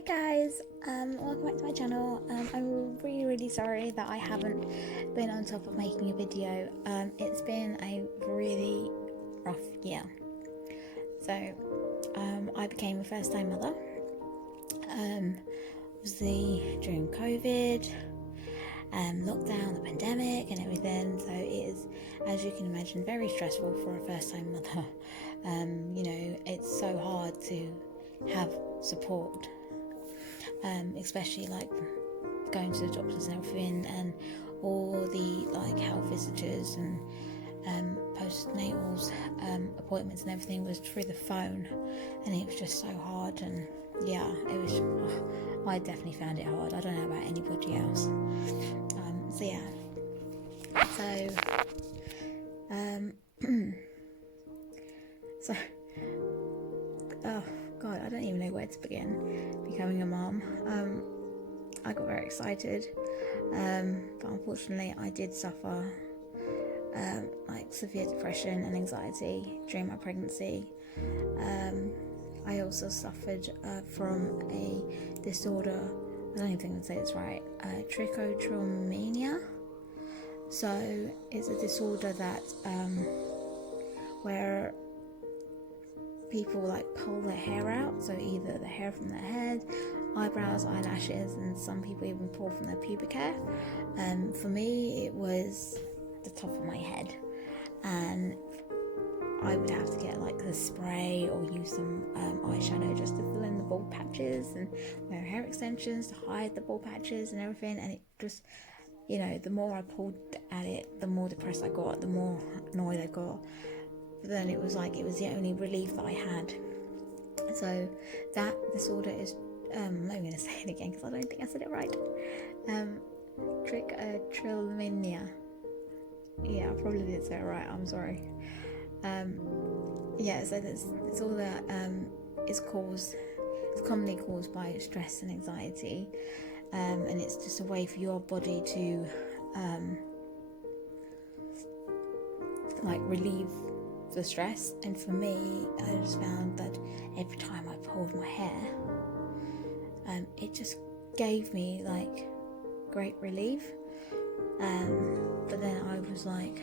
Hi guys, welcome back to my channel. I'm really sorry that I haven't been on top of making a video. It's been a really rough year. So I became a first time mother, obviously during COVID, lockdown, the pandemic and everything. So it is, as you can imagine, very stressful for a first time mother. It's so hard to have support, especially like going to the doctors and everything, and all the like health visitors and postnatals appointments and everything was through the phone, and it was just so hard. And yeah, it was I definitely found it hard. I don't know about anybody else. So oh god, I don't even know where to begin becoming a mom. I got very excited, but unfortunately I did suffer like severe depression and anxiety during my pregnancy. I also suffered from a disorder, I don't even think I can say this right, Trichotillomania. So it's a disorder that where people like pull their hair out, so either the hair from their head, eyebrows, eyelashes, and some people even pull from their pubic hair. For me it was the top of my head, and I would have to get like the spray or use some eyeshadow just to fill in the bald patches, and wear hair extensions to hide the bald patches and everything. And it just, the more I pulled at it, the more depressed I got, the more annoyed I got. But then it was the only relief that I had. So that disorder is, I'm not going to say it again because I don't think I said it right. Trichotillomania. Yeah, I probably didn't say it right. I'm sorry. So this disorder is commonly caused by stress and anxiety, and it's just a way for your body to relieve the stress. And for me, I just found that every time I pulled my hair, it just gave me like great relief. But then I was like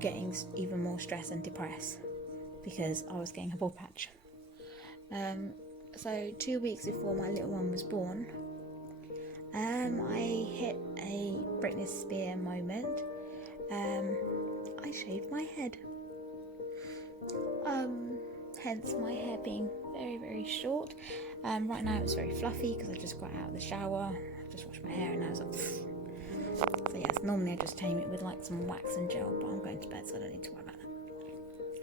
getting even more stressed and depressed because I was getting a bald patch. So 2 weeks before my little one was born, I hit a Britney Spears moment. I shaved my head, hence my hair being very, very short. Right now it's very fluffy because I just got out of the shower, I just washed my hair, and now it's like so yes, normally I just tame it with like some wax and gel, but I'm going to bed so I don't need to worry about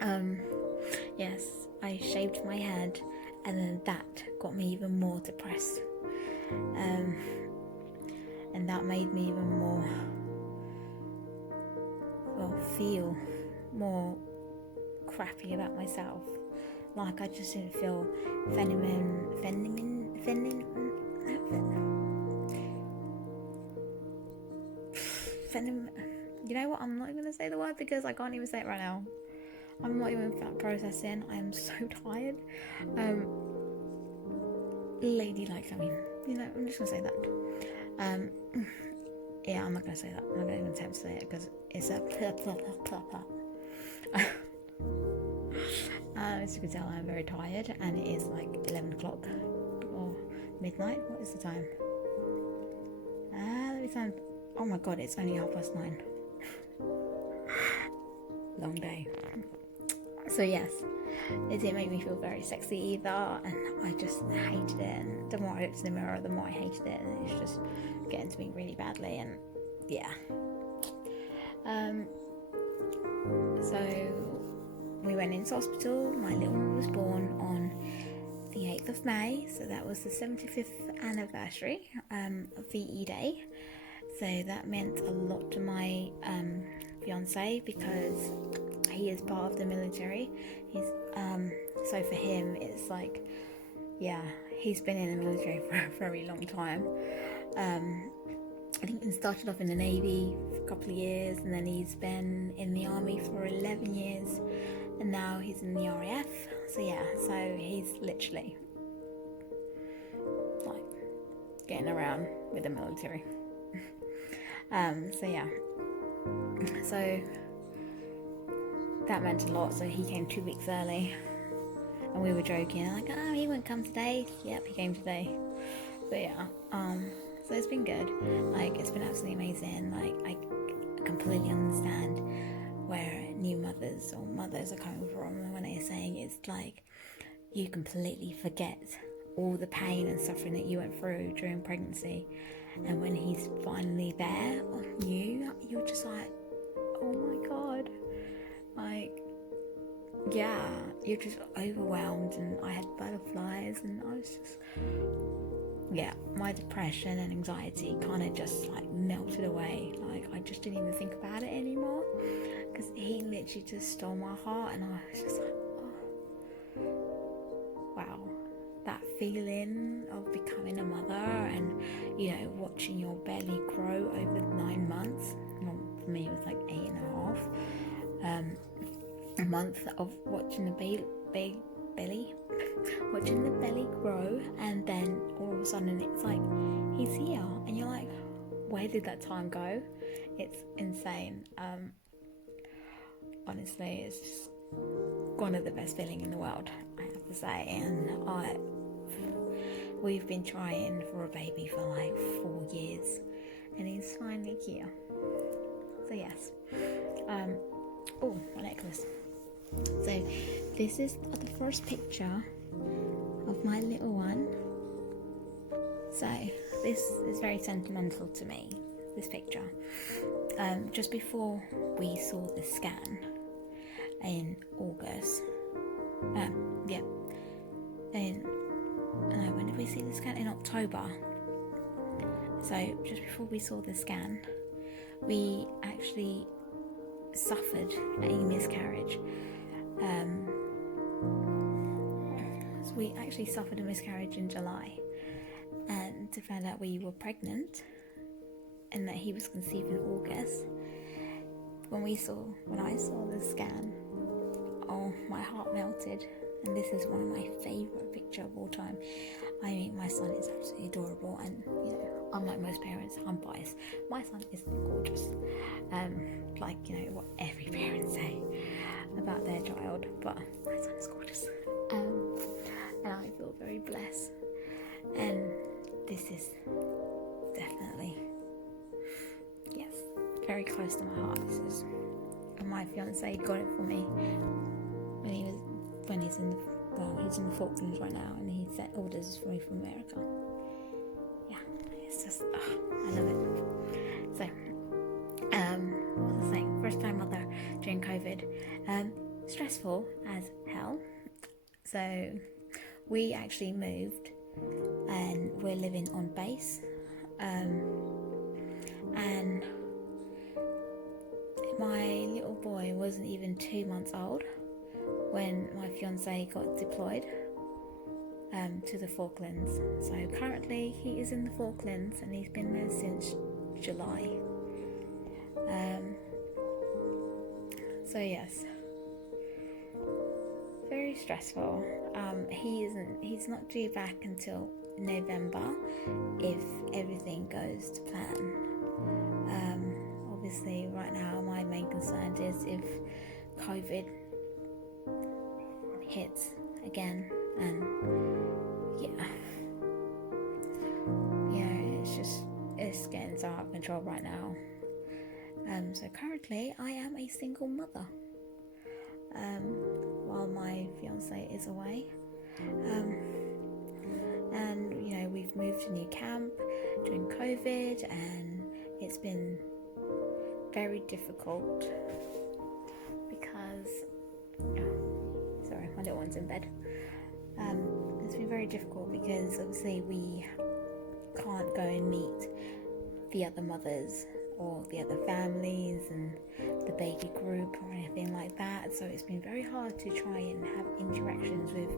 that. Yes, I shaved my head, and then that got me even more depressed, and that made me even more feel more crappy about myself. Like I just didn't feel feminine. You know what? I'm not even gonna say the word because I can't even say it right now. I'm not even processing. I am so tired. Ladylike. I'm just gonna say that. Yeah, I'm not gonna say that. I'm not gonna even attempt to say it because it's a as you can tell, I'm very tired, and it is like 11 o'clock or midnight. What is the time? Oh my god, it's only 9:30. Long day. So yes, it didn't make me feel very sexy either, and I just hated it. And the more I looked in the mirror, the more I hated it, and it was just getting to me really badly. And yeah, so we went into hospital. My little one was born on the 8th of May, so that was the 75th anniversary of VE Day. So that meant a lot to my fiance because he is part of the military. So for him it's like, yeah, he's been in the military for a very long time. I think he started off in the Navy for a couple of years, and then he's been in the Army for 11 years, and now he's in the RAF. So yeah, so he's literally like getting around with the military. So yeah, so that meant a lot. So he came 2 weeks early, and we were joking like, oh, he won't come today. Yep, he came today. But yeah, so it's been good. Like, it's been absolutely amazing. Like, I completely understand where new mothers or mothers are coming from when they're saying it's like you completely forget all the pain and suffering that you went through during pregnancy, and when he's finally there on you, you're just like, oh my god, like, yeah, you're just overwhelmed. And I had butterflies, and I was just, yeah, my depression and anxiety kind of just like melted away. Like, I just didn't even think about it anymore, because he literally just stole my heart. And I was just like, oh, wow, that feeling of becoming a mother, and you know, watching your belly grow over 9 months. Well, for me it was like 8.5. A month of watching the belly watching the belly grow, and then all of a sudden it's like he's here, and you're like, where did that time go? It's insane. Honestly, it's just one of the best feelings in the world, I have to say. And we've been trying for a baby for like 4 years, and he's finally here. So yes. Oh, my necklace. So this is the first picture of my little one. So this is very sentimental to me, this picture. Just before we saw the scan in August, when did we see the scan? In October. So just before we saw the scan, we actually suffered a miscarriage. So we actually suffered a miscarriage in July, and to find out we were pregnant and that he was conceived in August. When I saw the scan, oh, my heart melted. And this is one of my favourite pictures of all time. I mean, my son is absolutely adorable, and you know, unlike most parents, I'm biased. My son is gorgeous. Like, you know, what every parent say about their child, but my son is gorgeous. And I feel very blessed. And this is definitely, yes, very close to my heart. This is, and my fiance got it for me when he's in the Falklands right now, and he sent orders for me from America. Yeah, it's just, I love it. So, what was I saying? First time mother during COVID. Stressful as hell. So, we actually moved, and we're living on base. And my little boy wasn't even 2 months old when my fiance got deployed to the Falklands. So currently he is in the Falklands, and he's been there since July. So yes, very stressful. He's not due back until November if everything goes to plan. Obviously right now my main concern is if COVID hits again, and it's getting so out of control right now. So currently I am a single mother while my fiance is away, and you know, we've moved to a new camp during COVID, and it's been very difficult because sorry, my little one's in bed. It's been very difficult because obviously we can't go and meet the other mothers or the other families and the baby group or anything like that. So it's been very hard to try and have interactions with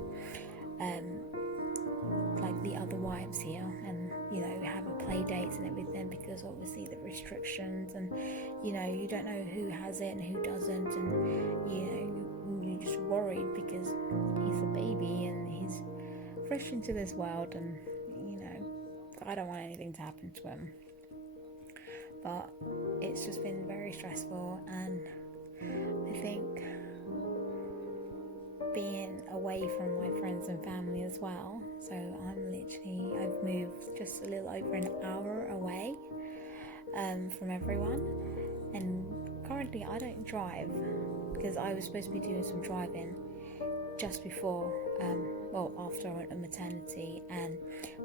like the other wives here, and you know, have a play dates and everything, because obviously the restrictions, and you know, you don't know who has it and who doesn't, and you know, you're just worried because he's a baby and he's fresh into this world, and I don't want anything to happen to him. But it's just been very stressful, and I think being away from my friends and family as well, so I've moved just a little over an hour away from everyone, and currently I don't drive because I was supposed to be doing some driving just before after I went on maternity, and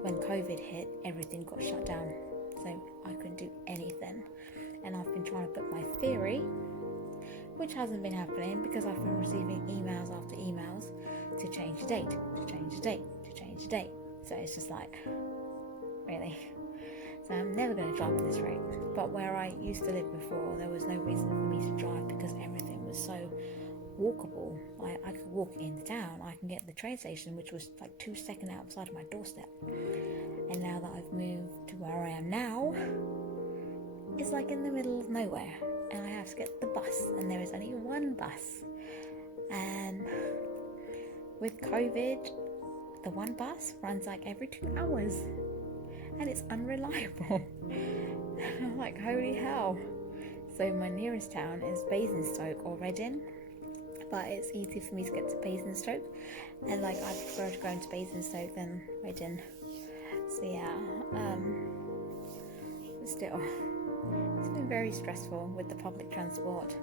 when COVID hit, everything got shut down, so I couldn't do anything. And I've been trying to book my theory, which hasn't been happening because I've been receiving emails after emails to change the date, to change the date, to change the date. So it's just like, really? So I'm never going to drive at this rate. But where I used to live before, there was no reason for me to drive because everything was so walkable. I could walk in town. I can get to the train station, which was like 2 seconds outside of my doorstep. And now that I've moved to where I am now, it's like in the middle of nowhere, and I have to get the bus, and there is only one bus. And with COVID, the one bus runs like every 2 hours, and it's unreliable. And I'm like, holy hell. So my nearest town is Basingstoke or Reading, but it's easy for me to get to Basingstoke, and like I prefer to go into Basingstoke than Reading. So yeah, but still, it's been very stressful with the public transport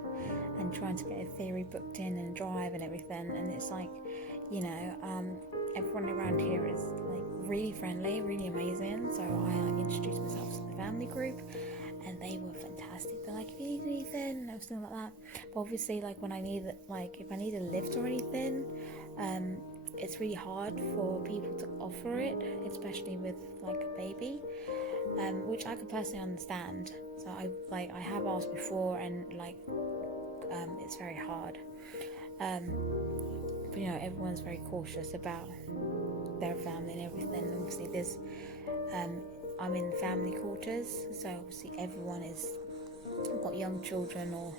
and trying to get a theory booked in and drive and everything. And it's like, everyone around here is like really friendly, really amazing. So I introduced myself to the family group, and they were fantastic. They're like, if you need anything and everything like that. But obviously, like when I need, if I need a lift or anything, it's really hard for people to offer it, especially with like a baby, which I could personally understand. So I have asked before, and it's very hard. But everyone's very cautious about their family and everything. Obviously, there's I'm in family quarters, so obviously everyone is got young children or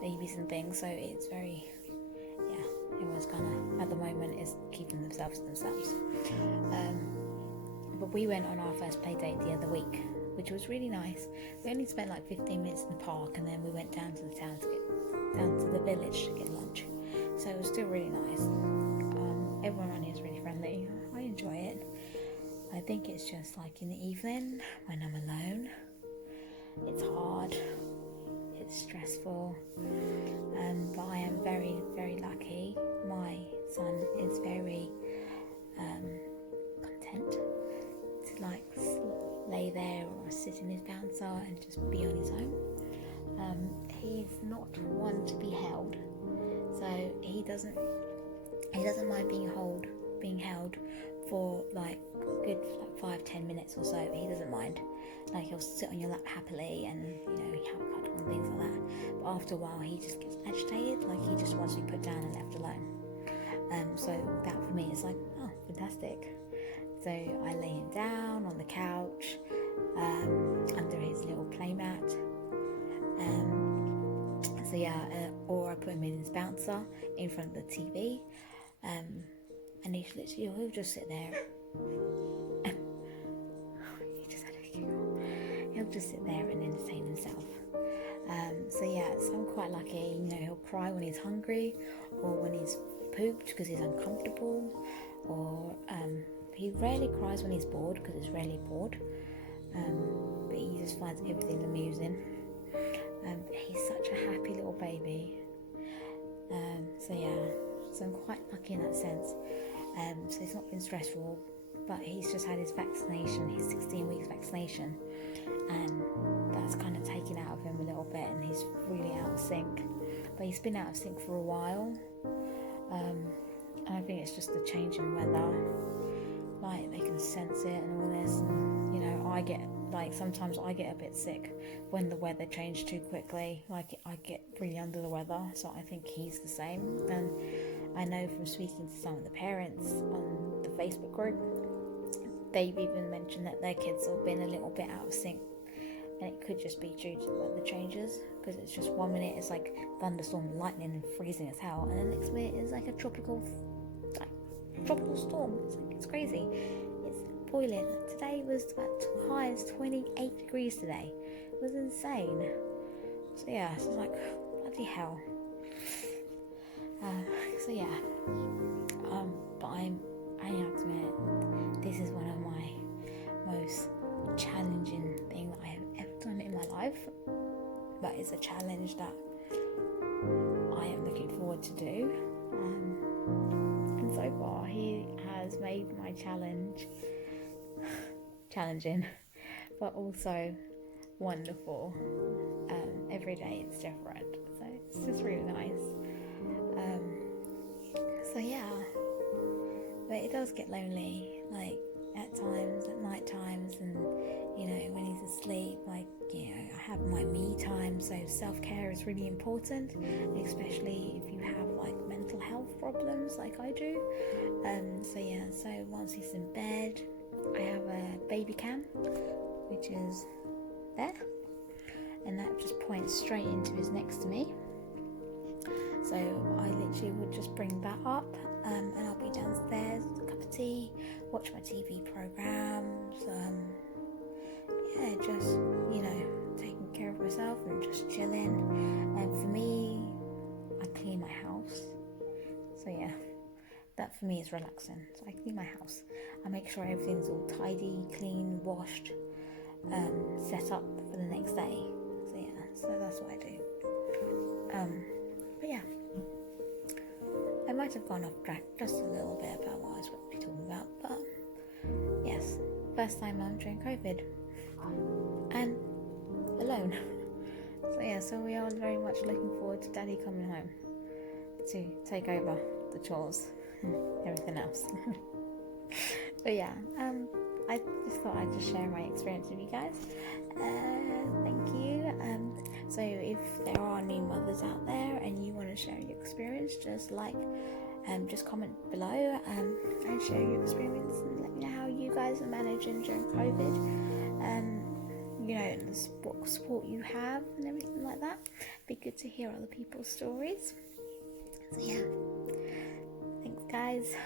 babies and things. So it's very everyone's kind of at the moment is keeping themselves to themselves. But we went on our first play date the other week, which was really nice. We only spent like 15 minutes in the park, and then we went down to the town to get down to the village to get lunch. So it was still really nice. Everyone around here is really friendly. I enjoy it. I think it's just like in the evening when I'm alone, it's hard, it's stressful, but I am very, very lucky. My son is very content to lay there or sit in his bouncer and just be on his own. He's not one to be held, so he doesn't mind being held for like good 5-10 minutes or so. He doesn't mind. Like he'll sit on your lap happily, and he have a cuddle and things like that. But after a while, he just gets agitated. Like he just wants to be put down and left alone. So that for me is like, oh, fantastic. So I lay him down on the couch under his little playmat. Or I put him in his bouncer in front of the TV, and he'll just sit there. He just had a giggle. He'll just sit there and entertain himself. So I'm quite lucky. He'll cry when he's hungry, or when he's pooped because he's uncomfortable, or he rarely cries when he's bored because he's rarely bored. But he just finds everything amusing. He's such a happy little baby. So I'm quite lucky in that sense. So it's not been stressful, but he's just had his vaccination, his 16 weeks vaccination, and that's kind of taken out of him a little bit, and he's really out of sync. But he's been out of sync for a while, and I think it's just the change in weather. Like they can sense it and all this, and sometimes I get a bit sick when the weather changes too quickly. Like I get really under the weather, so I think he's the same. And I know from speaking to some of the parents on the Facebook group, they've even mentioned that their kids have been a little bit out of sync, and it could just be due to the weather changes. because it's just 1 minute it's like thunderstorm, lightning and freezing as hell, and the next minute it's like a tropical storm. It's crazy. It's boiling. Today was at high as 28 degrees today. It was insane. So yeah, so it's like bloody hell. But I have to admit, this is one of my most challenging things that I have ever done in my life. But it's a challenge that I am looking forward to do. And so far, he has made my challenge challenging, but also wonderful. Every day it's different, so it's just really nice. So yeah, but it does get lonely, like at times, at night times, and you know, when he's asleep, like, you know, I have my me time. So self-care is really important, especially if you have like mental health problems like I do. So once he's in bed, I have a baby cam, which is there, and that just points straight into his next to me. So I literally would just bring that up, and I'll be downstairs with a cup of tea, watch my TV programs, just, you know, taking care of myself and just chilling. And for me, I clean my house. So yeah, that for me is relaxing. So I clean my house. I make sure everything's all tidy, clean, washed, set up for the next day. So yeah, so that's what I do. But yeah, I might have gone off track just a little bit about what I was going to be talking about, but yes, first time I'm during COVID and alone. So yeah, so we are very much looking forward to Daddy coming home to take over the chores and everything else. But yeah, I just thought I'd just share my experience with you guys. Thank you. So if there are any mothers out there and you want to share your experience, just comment below and share your experience and let me know how you guys are managing during COVID. You know, the support you have and everything like that. Be good to hear other people's stories. So yeah, thanks guys.